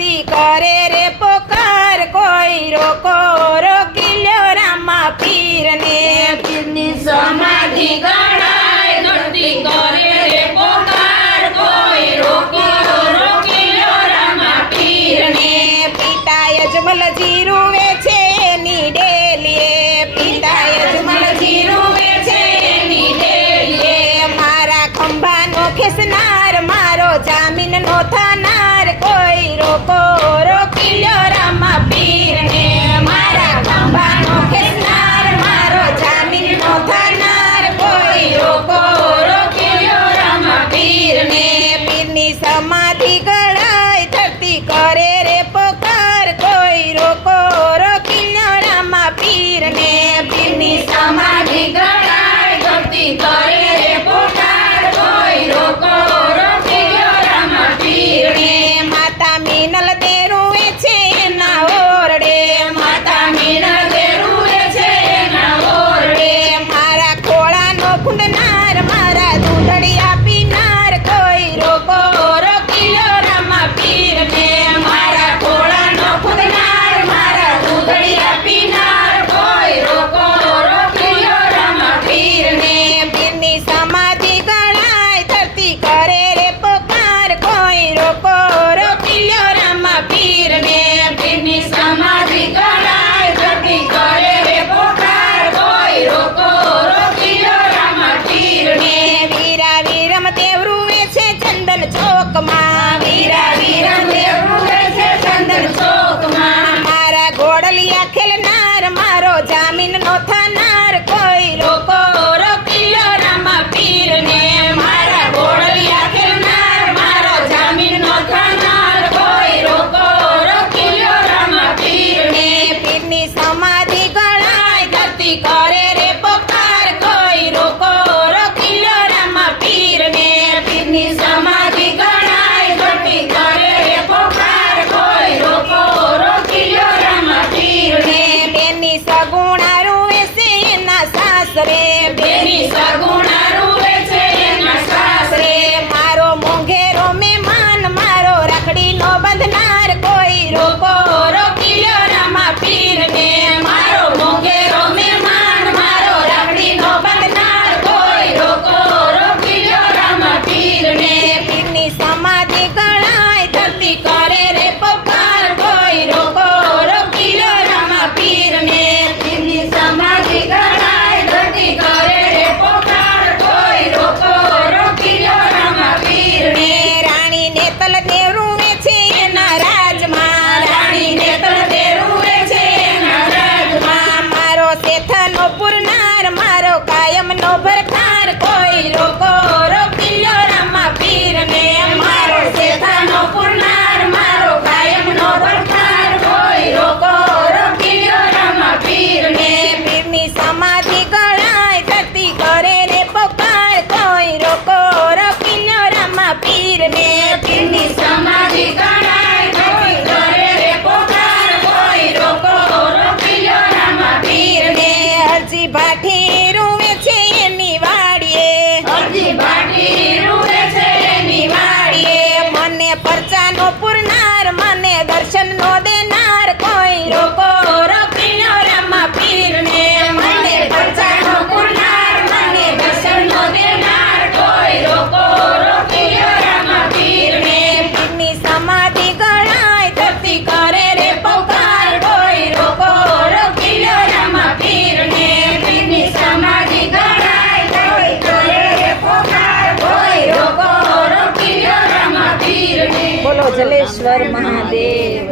ધરતી કરે રે પોકાર, કોઈ રોકો રોકીલ્યો રામા પીરને. પીરની સમાધિ ગણાય, ધરતી કરે રે પોકાર, કોઈ રોકીલ્યો રામા પીરને. પિતા યજમલજી રૂવે છે એની ડેલીએ, પિતા યજમલજી રૂવે છે એની ડેલીએ. મારા ખંભાનો ખેસનાર, મારો જામીન નો થનાર, કોઈ રોકો રોકીલ્યો રામા પીરને. મારા ખંભાનો ખેસનાર, મારો જામીન નો થનાર, કોઈ રોકો રોકીલ્યો રામા પીરને. પીરની સમાધિ ગણાય, ધરતી કરે રે પોકાર, કોઈ રોકો રોકીલ્યો રામા પીરને. પીરની સમાધિ ગણાય, ધરતી કરે રે પોકાર, કોઈ રોકીલ્યો રામા પીરને. માતા મીનલ દે રૂવે છે એના ઓરડે, માતા મીનલ દે રૂવે છે એના ઓરડે. મારા ખોળાનો ખૂંદનાર, મારા દૂધડિયા પીનાર, કોઈ રોકો રોકીલ્યો રામા પીરને. મારા ખોળાનો ખૂંદનાર, મારા દૂધડિયા પીનાર, કોઈ રોકીલ્યો રામા પીરને. પીરની સમાધિ ગણાય, ધરતી કરે રે પોકાર, કોઈ રોકો રોકીલ્યો રામા પીરને. પીરની સમાધિ ગણાય, ધરતી કરે રે પોકાર, કોઈ રોકીલ્યો રામા પીરને. વીરા વીરમ દેવ રૂવે છે ચંદન ચોકમાં, વીરા વીરમ દેવ રૂવે છે ચંદન ચોકમાં. મારા ઘોડલિયા ખેલનાર, મારો જામીન નો થનાર, કોઈ રોકો રોકીલ્યો રામા પીરને. મારા ઘોડલિયા ખેલનાર, મારો જામીન નો થનાર, કોઈ રોકીલ્યો રામા પીરને. પીરની સમાધિ ગણાય, ધરતી કરે રે પોકાર, કોઈ રોકો રોકીલ્યો રામા પીરને. પીરની સમાધિ ગણાય, ધરતી કરે રે પોકાર, કોઈ રોકીલ્યો રામા પીરને. બેની સગુણા રૂવે છે એના સાસરે, બેની સગુણા રૂવે છે એના સાસરે. મારો મોંઘેરો મહેમાન, મારો રાખડીનો બંધનાર, કોઈ રોકો રોકીલ્યો રામા પીરને. મારો મોંઘેરો મહેમાન, મારો રાખડીનો બંધનાર, કોઈ રોકીલ્યો રામા પીરને. પીરની સમાધિ ગણાય, ધરતી કરે રે પોકાર, કોઈ રોકો રોકીલ્યો રામા પીરને. પીરની સમાધિ ગણાય, ધરતી કરે રે પોકાર, કોઈ રોકીલ્યો રામા પીરને. રાણી નેતલ દેવ રૂવે છે એના રાજમાં, રાણી નેતલ દે રૂવે છે એના રાજમાં. મારો શેથનો પુરનાર, મારો કાયમનો ભરખાર, કોઈ રોકો રોકીલ્યો રામા પીરને. મારો શેથાનો પુરનાર, મારો કાયમનો ભરખાર, કોઈ રોકીલ્યો રામા પીરને. પીરની સમાધિ ગણાય, ધરતી કરે રે પોકાર, કોઈ રોકો રોકીલ્યો રામા પીરને. પીરની સમાધિ ગણાય, ધરતી કરે રે પોકાર, કોઈ રોકીલ્યો રામા પીરને. અરજી ભાઠી રૂવે છે એની વાડીએ, હરજી ભાટી રૂવે છે એની વાડીએ. મને પરચાનો પુરનાર, મને દર્શનનો દેનાર, કોઈ રોકો રોકીલ્યો રામા પીરને. મને પરચાનો પુરનાર, મને દર્શનનો દેનાર, કોઈ રોકીલ્યો રામા પીરને. પીરની સમાધિ ગણાય, ધરતી કરે રે પોકાર, કોઈ રોકો રોકીલ્યો રામા પીરને. પીરની સમાધિ ગણાય, ધરતી કરે રે પોકાર, કોઈ રોકીલ્યો રામા પીરને. બોલો જલેશ્વર મહાદેવ.